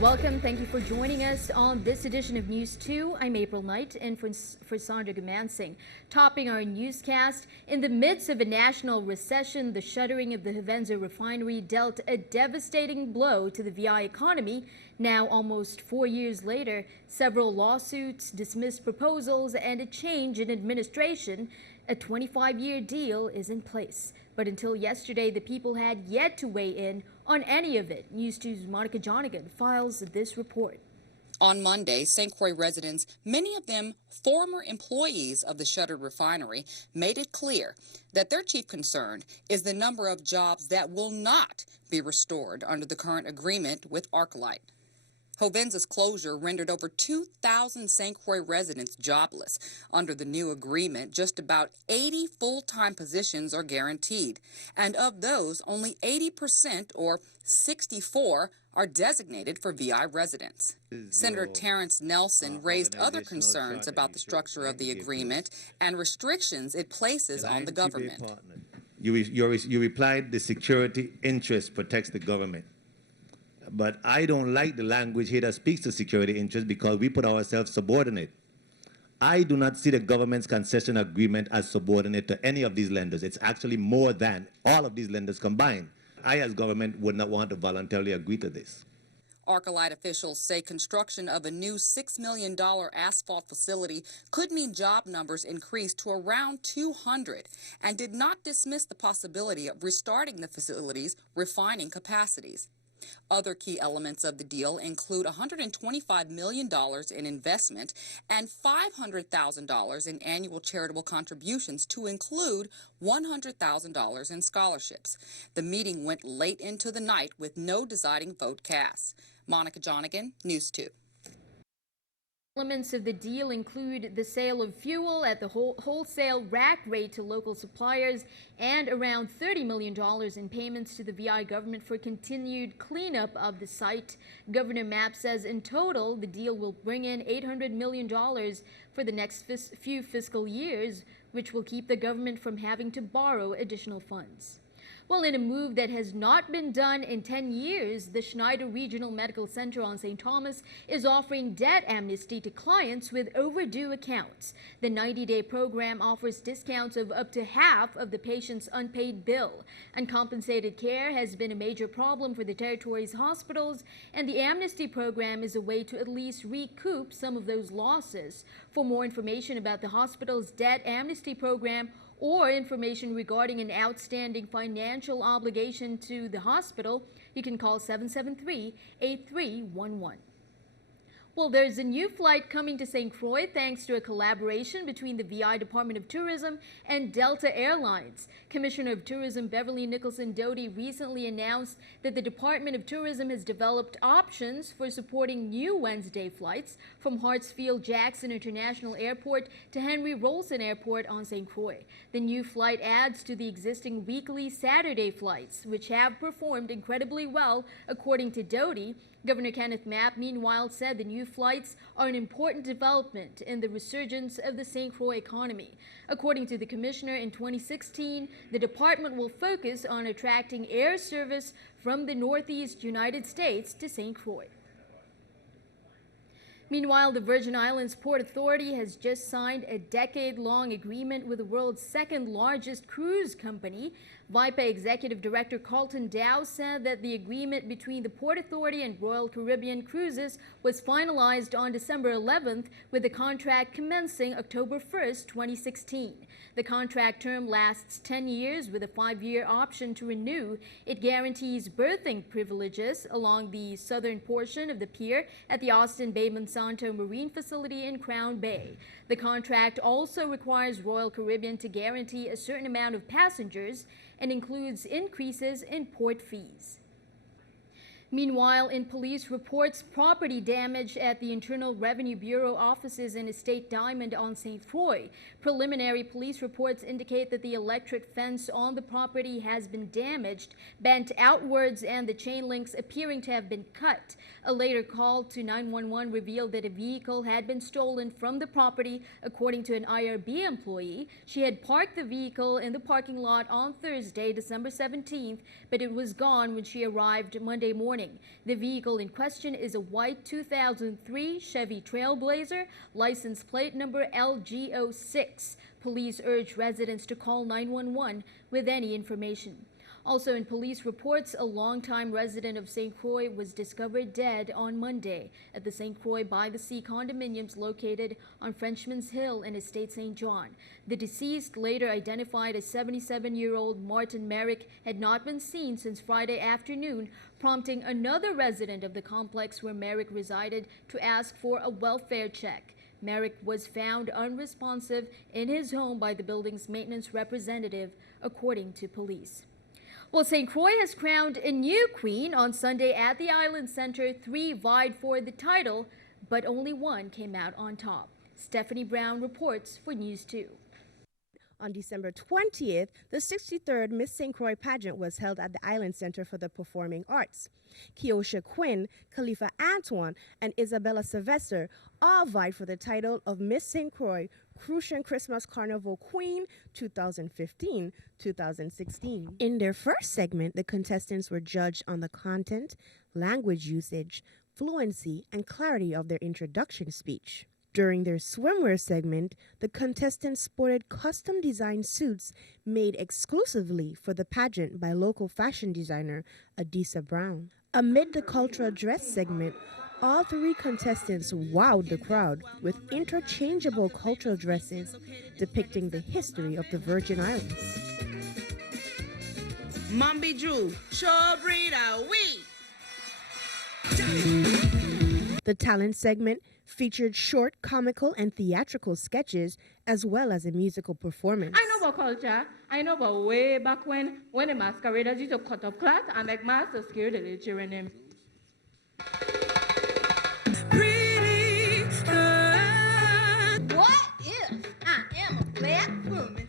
Welcome. Thank you for joining us on this edition of News 2. I'm April Knight, and for Sandra Gamansing. Topping our newscast, in the midst of a national recession, the shuttering of the Hovensa refinery dealt a devastating blow to the VI economy. Now, almost 4 years later, several lawsuits, dismissed proposals, and a change in administration, a 25-year deal is in place. But until yesterday, the people had yet to weigh in on any of it. News 2's Monica Jonigan files this report. On Monday, St. Croix residents, many of them former employees of the shuttered refinery, made it clear that their chief concern is the number of jobs that will not be restored under the current agreement with ArcLight. Hovensa's closure rendered over 2,000 St. Croix residents jobless. Under the new agreement, just about 80 full-time positions are guaranteed. And of those, only 80% or 64 are designated for VI residents. Senator Terrence Nelson raised other concerns about the structure of the agreement and restrictions it places on the government. You replied the security interest protects the government. But I don't like the language here that speaks to security interests because we put ourselves subordinate. I do not see the government's concession agreement as subordinate to any of these lenders. It's actually more than all of these lenders combined. I, as government, would not want to voluntarily agree to this. ArcLight officials say construction of a new $6 million asphalt facility could mean job numbers increase to around 200 and did not dismiss the possibility of restarting the facility's refining capacities. Other key elements of the deal include $125 million in investment and $500,000 in annual charitable contributions, to include $100,000 in scholarships. The meeting went late into the night with no deciding vote cast. Monica Jonigan, News 2. Elements of the deal include the sale of fuel at the wholesale rack rate to local suppliers and around $30 million in payments to the VI government for continued cleanup of the site. Governor Mapp says in total, the deal will bring in $800 million for the next few fiscal years, which will keep the government from having to borrow additional funds. Well, in a move that has not been done in 10 years, the Schneider Regional Medical Center on St. Thomas is offering debt amnesty to clients with overdue accounts. The 90-day program offers discounts of up to half of the patient's unpaid bill. Uncompensated care has been a major problem for the territory's hospitals, and the amnesty program is a way to at least recoup some of those losses. For more information about the hospital's debt amnesty program, or information regarding an outstanding financial obligation to the hospital, you can call 773-8311. Well, there's a new flight coming to St. Croix thanks to a collaboration between the VI Department of Tourism and Delta Airlines. Commissioner of Tourism Beverly Nicholson Doty recently announced that the Department of Tourism has developed options for supporting new Wednesday flights from Hartsfield-Jackson International Airport to Henry Rolson Airport on St. Croix. The new flight adds to the existing weekly Saturday flights, which have performed incredibly well, according to Doty. Governor Kenneth Mapp, meanwhile, said the new flights are an important development in the resurgence of the St. Croix economy. According to the commissioner, in 2016, the department will focus on attracting air service from the Northeast United States to St. Croix. Meanwhile, the Virgin Islands Port Authority has just signed a decade-long agreement with the world's second-largest cruise company. VIPA Executive Director Carlton Dow said that the agreement between the Port Authority and Royal Caribbean Cruises was finalized on December 11th, with the contract commencing October 1st, 2016. The contract term lasts 10 years with a 5-year option to renew. It guarantees berthing privileges along the southern portion of the pier at the Austin Bay Monsanto Marine Facility in Crown Bay. The contract also requires Royal Caribbean to guarantee a certain amount of passengers and includes increases in port fees. Meanwhile, in police reports, property damage at the Internal Revenue Bureau offices in Estate Diamond on St. Croix. Preliminary police reports indicate that the electric fence on the property has been damaged, bent outwards, and the chain links appearing to have been cut. A later call to 911 revealed that a vehicle had been stolen from the property, according to an IRB employee. She had parked the vehicle in the parking lot on Thursday, December 17th, but it was gone when she arrived Monday morning morning. The vehicle in question is a white 2003 Chevy Trailblazer, license plate number LG06. Police urge residents to call 911 with any information. Also in police reports, a longtime resident of St. Croix was discovered dead on Monday at the St. Croix by the Sea condominiums located on Frenchman's Hill in Estate St. John. The deceased, later identified as 77-year-old Martin Merrick, had not been seen since Friday afternoon, prompting another resident of the complex where Merrick resided to ask for a welfare check. Merrick was found unresponsive in his home by the building's maintenance representative, according to police. Well, St. Croix has crowned a new queen on Sunday at the Island Center. 3 vied for the title, but only 1 came out on top. Stephanie Brown reports for News 2. On December 20th, the 63rd Miss St. Croix pageant was held at the Island Center for the Performing Arts. Keosha Quinn, Khalifa Antoine, and Isabella Sylvester all vied for the title of Miss St. Croix Crucian Christmas Carnival Queen 2015-2016. In their first segment, the contestants were judged on the content, language usage, fluency, and clarity of their introduction speech. During their swimwear segment, the contestants sported custom-designed suits made exclusively for the pageant by local fashion designer Adisa Brown. Amid the cultural dress segment, all 3 contestants wowed the crowd with interchangeable cultural dresses depicting the history of the Virgin Islands. Mombi Drew, Chobrita, we. The talent segment featured short, comical, and theatrical sketches, as well as a musical performance. I know about culture. I know about way back when the masqueraders used to cut up cloth and make masks to scare the little children. Them. What if I am a black woman?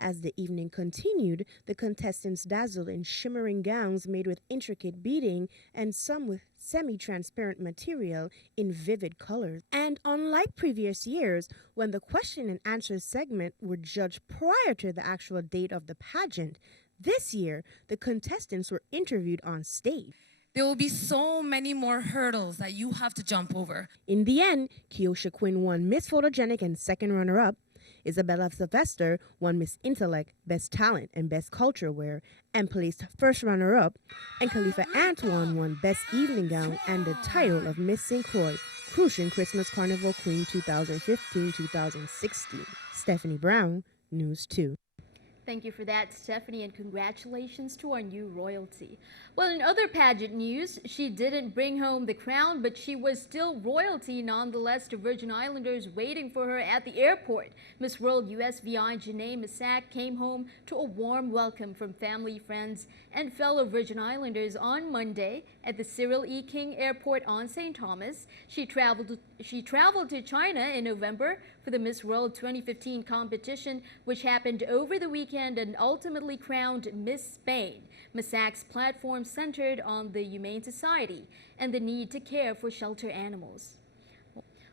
As the evening continued, the contestants dazzled in shimmering gowns made with intricate beading and some with semi-transparent material in vivid colors. And unlike previous years, when the question and answer segment were judged prior to the actual date of the pageant, this year the contestants were interviewed on stage. There will be so many more hurdles that you have to jump over. In the end, Keosha Quinn won Miss Photogenic and second runner-up. Isabella Sylvester won Miss Intellect, Best Talent, and Best Culture Wear, and placed first runner-up. And Khalifa Antoine won Best Evening Gown and the title of Miss St. Croix, Crucian Christmas Carnival Queen 2015-2016. Stephanie Brown, News 2. Thank you for that, Stephanie, and congratulations to our new royalty. Well, in other pageant news, she didn't bring home the crown, but she was still royalty nonetheless to Virgin Islanders waiting for her at the airport. Miss World USVI Janae Masak came home to a warm welcome from family, friends, and fellow Virgin Islanders on Monday at the Cyril E. King Airport on St. Thomas. She traveled to China in November for the Miss World 2015 competition, which happened over the weekend and ultimately crowned Miss Spain. Masak's platform centered on the Humane Society and the need to care for shelter animals.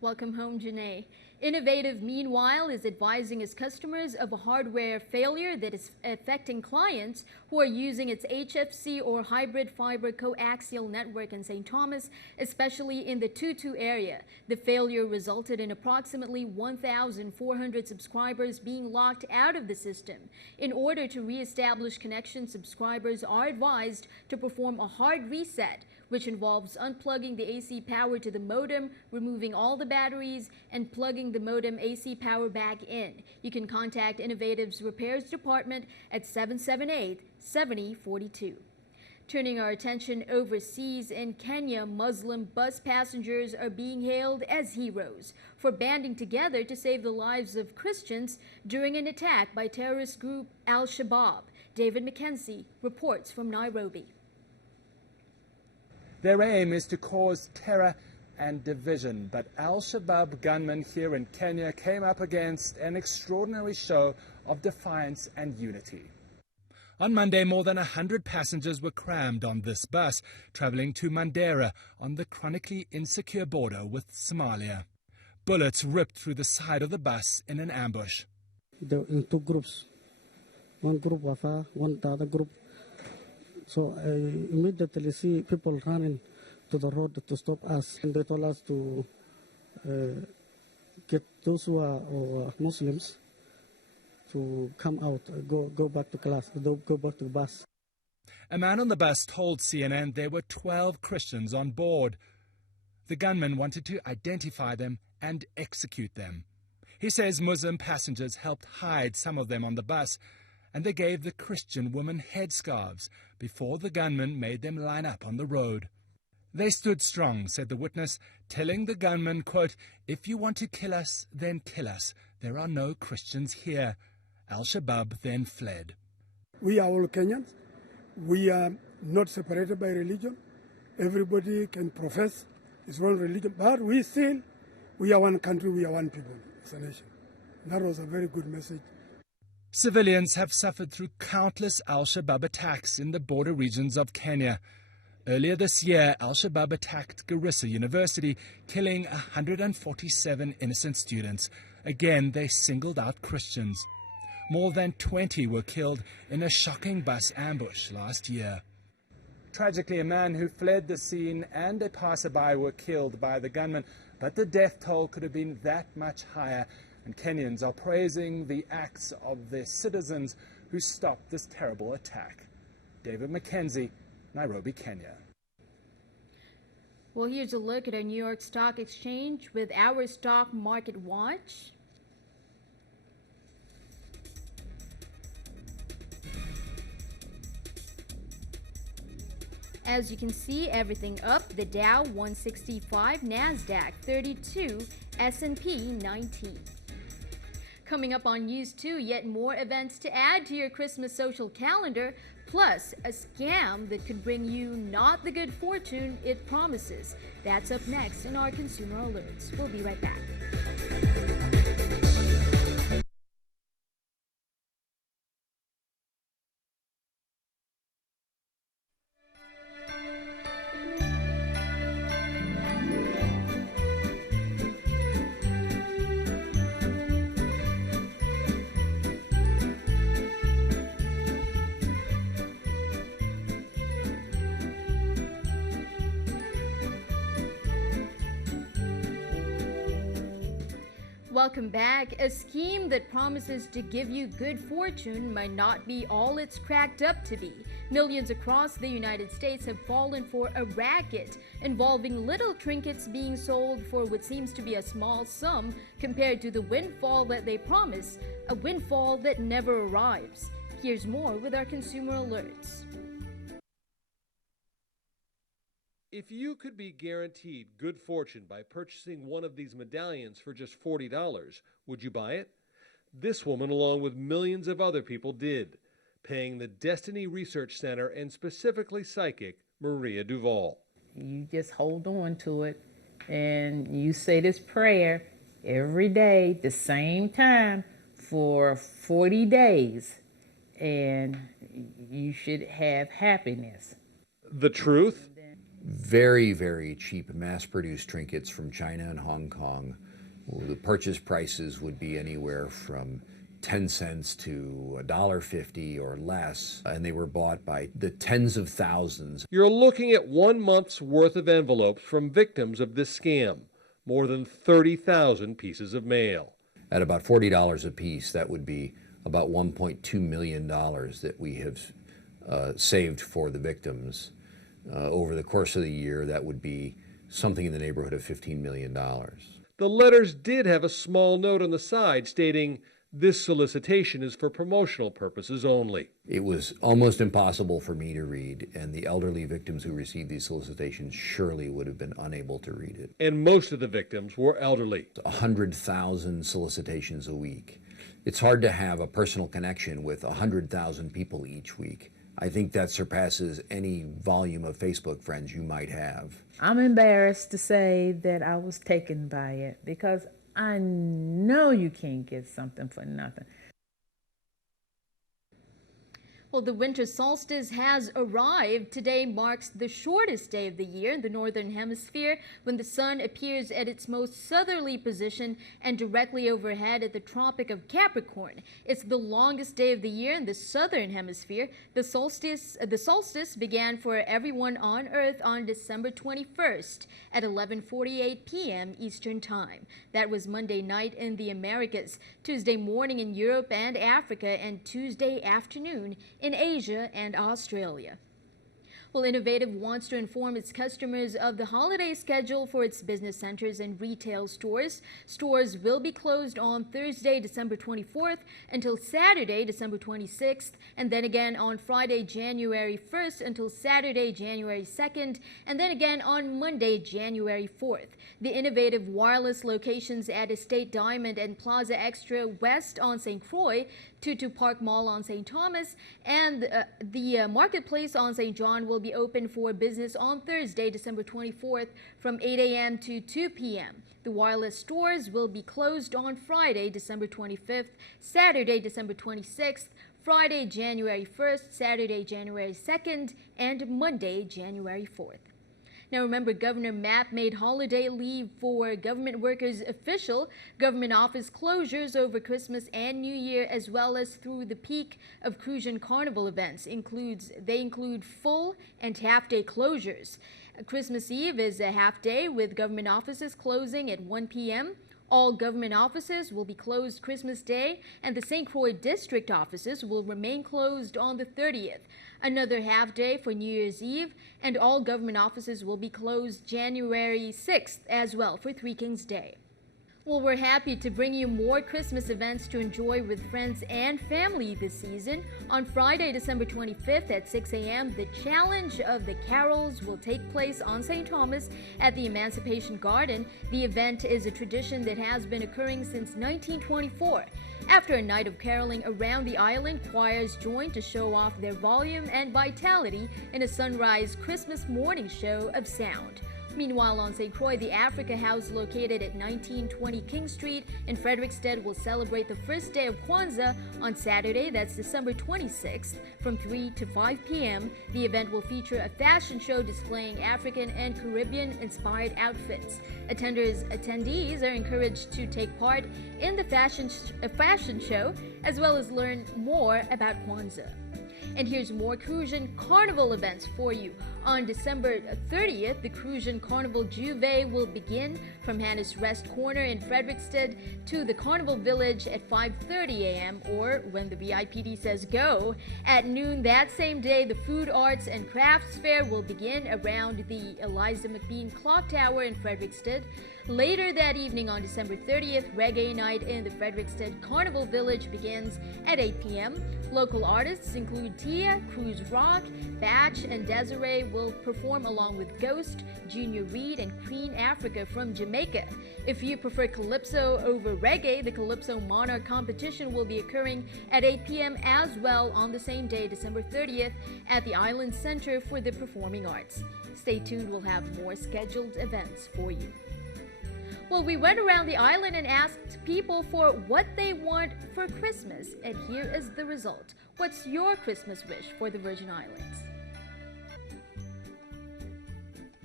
Welcome home, Janae. Innovative, meanwhile, is advising its customers of a hardware failure that is affecting clients who are using its HFC or hybrid fiber coaxial network in St. Thomas, especially in the Tutu area. The failure resulted in approximately 1,400 subscribers being locked out of the system. In order to reestablish connection, subscribers are advised to perform a hard reset, which involves unplugging the AC power to the modem, removing all the batteries, and plugging the modem AC power back in. You can contact Innovative's Repairs Department at 778-7042. Turning our attention overseas, in Kenya, Muslim bus passengers are being hailed as heroes for banding together to save the lives of Christians during an attack by terrorist group Al-Shabaab. David McKenzie reports from Nairobi. Their aim is to cause terror and division, but Al-Shabaab gunmen here in Kenya came up against an extraordinary show of defiance and unity. On Monday, more than 100 passengers were crammed on this bus, traveling to Mandera on the chronically insecure border with Somalia. Bullets ripped through the side of the bus in an ambush. They were in 2 groups. One group Wafa, the other group So I immediately see people running to the road to stop us. And they told us to get those who are Muslims to come out, go back to class, go back to the bus. A man on the bus told CNN there were 12 Christians on board. The gunman wanted to identify them and execute them. He says Muslim passengers helped hide some of them on the bus, and they gave the Christian women headscarves before the gunman made them line up on the road. They stood strong, said the witness, telling the gunman, quote, "If you want to kill us, then kill us. There are no Christians here." Al-Shabaab then fled. We are all Kenyans. We are not separated by religion. Everybody can profess his own religion, but we are one country, we are one people as a nation. That was a very good message. Civilians have suffered through countless Al-Shabaab attacks in the border regions of Kenya. Earlier this year, Al-Shabaab attacked Garissa University, killing 147 innocent students. Again, they singled out Christians. More than 20 were killed in a shocking bus ambush last year. Tragically, a man who fled the scene and a passerby were killed by the gunman, but the death toll could have been that much higher, and Kenyans are praising the acts of their citizens who stopped this terrible attack. David Mackenzie, Nairobi, Kenya. Well, here's a look at our New York Stock Exchange with our stock market watch. As you can see, everything up. The Dow 165, NASDAQ 32, S&P 19. Coming up on News 2, yet more events to add to your Christmas social calendar, plus a scam that could bring you not the good fortune it promises. That's up next in our Consumer Alerts. We'll be right back. Welcome back. A scheme that promises to give you good fortune might not be all it's cracked up to be. Millions across the United States have fallen for a racket involving little trinkets being sold for what seems to be a small sum compared to the windfall that they promise, a windfall that never arrives. Here's more with our Consumer Alerts. If you could be guaranteed good fortune by purchasing one of these medallions for just $40, would you buy it? This woman, along with millions of other people, did, paying the Destiny Research Center and specifically psychic Maria Duvall. You just hold on to it and you say this prayer every day, the same time, for 40 days, and you should have happiness. The truth? Very, very cheap mass-produced trinkets from China and Hong Kong. The purchase prices would be anywhere from 10 cents to $1.50 or less, and they were bought by the tens of thousands. You're looking at 1 month's worth of envelopes from victims of this scam, more than 30,000 pieces of mail. At about $40 a piece, that would be about $1.2 million that we have saved for the victims. Over the course of the year, that would be something in the neighborhood of $15 million. The letters did have a small note on the side stating, "This solicitation is for promotional purposes only." It was almost impossible for me to read, and the elderly victims who received these solicitations surely would have been unable to read it. And most of the victims were elderly. 100,000 solicitations a week. It's hard to have a personal connection with 100,000 people each week. I think that surpasses any volume of Facebook friends you might have. I'm embarrassed to say that I was taken by it because I know you can't get something for nothing. Well, the winter solstice has arrived. Today marks the shortest day of the year in the northern hemisphere when the sun appears at its most southerly position and directly overhead at the Tropic of Capricorn. It's the longest day of the year in the southern hemisphere. The solstice began for everyone on Earth on December 21st at 11:48 p.m. Eastern Time. That was Monday night in the Americas, Tuesday morning in Europe and Africa, and Tuesday afternoon in Asia and Australia. Well, Innovative wants to inform its customers of the holiday schedule for its business centers and retail stores. Stores will be closed on Thursday, December 24th until Saturday, December 26th, and then again on Friday, January 1st until Saturday, January 2nd, and then again on Monday, January 4th. The Innovative wireless locations at Estate Diamond and Plaza Extra West on St. Croix, Tutu Park Mall on St. Thomas, and the Marketplace on St. John will be open for business on Thursday, December 24th from 8 a.m. to 2 p.m. The wireless stores will be closed on Friday, December 25th, Saturday, December 26th, Friday, January 1st, Saturday, January 2nd, and Monday, January 4th. Now remember, Governor Mapp made holiday leave for government workers official. Government office closures over Christmas and New Year, as well as through the peak of cruise and carnival events, include full and half-day closures. Christmas Eve is a half-day with government offices closing at 1 p.m. All government offices will be closed Christmas Day, and the St. Croix district offices will remain closed on the 30th. Another half-day for New Year's Eve, and all government offices will be closed January 6th as well for Three Kings Day. Well, we're happy to bring you more Christmas events to enjoy with friends and family this season. On Friday, December 25th at 6 a.m., the Challenge of the Carols will take place on St. Thomas at the Emancipation Garden. The event is a tradition that has been occurring since 1924. After a night of caroling around the island, choirs join to show off their volume and vitality in a sunrise Christmas morning show of sound. Meanwhile, on St. Croix, the Africa House located at 1920 King Street in Frederickstead will celebrate the first day of Kwanzaa on Saturday, that's December 26th, from 3 to 5 p.m. The event will feature a fashion show displaying African and Caribbean-inspired outfits. Attendees are encouraged to take part in the fashion show, as well as learn more about Kwanzaa. And here's more Crucian Carnival events for you. On December 30th, the Crucian Carnival Juve will begin from Hannah's Rest Corner in Frederickstead to the Carnival Village at 5:30 a.m. or when the VIPD says go. At noon that same day, the Food, Arts, and Crafts Fair will begin around the Eliza McBean Clock Tower in Frederickstead. Later that evening on December 30th, Reggae Night in the Frederickstead Carnival Village begins at 8 p.m. Local artists include Tia, Cruz Rock, Batch, and Desiree will perform along with Ghost, Junior Reed, and Queen Africa from Jamaica. If you prefer Calypso over Reggae, the Calypso Monarch competition will be occurring at 8 p.m. as well on the same day, December 30th, at the Island Center for the Performing Arts. Stay tuned, we'll have more scheduled events for you. Well, we went around the island and asked people for what they want for Christmas, and here is the result. What's your Christmas wish for the Virgin Islands?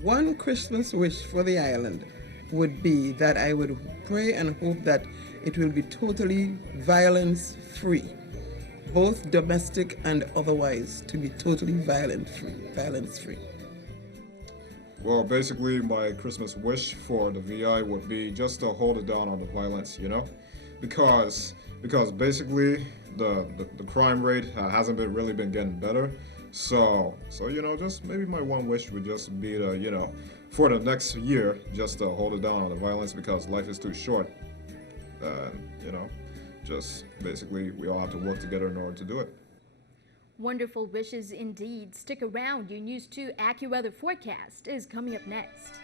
One Christmas wish for the island would be that I would pray and hope that it will be totally violence-free, both domestic and otherwise, to be totally violence-free. Well, basically, my Christmas wish for the VI would be just to hold it down on the violence, because basically the crime rate hasn't really been getting better. So just maybe my one wish would just be to, for the next year, just to hold it down on the violence because life is too short. Just basically we all have to work together in order to do it. Wonderful wishes indeed. Stick around. Your News 2 AccuWeather forecast is coming up next.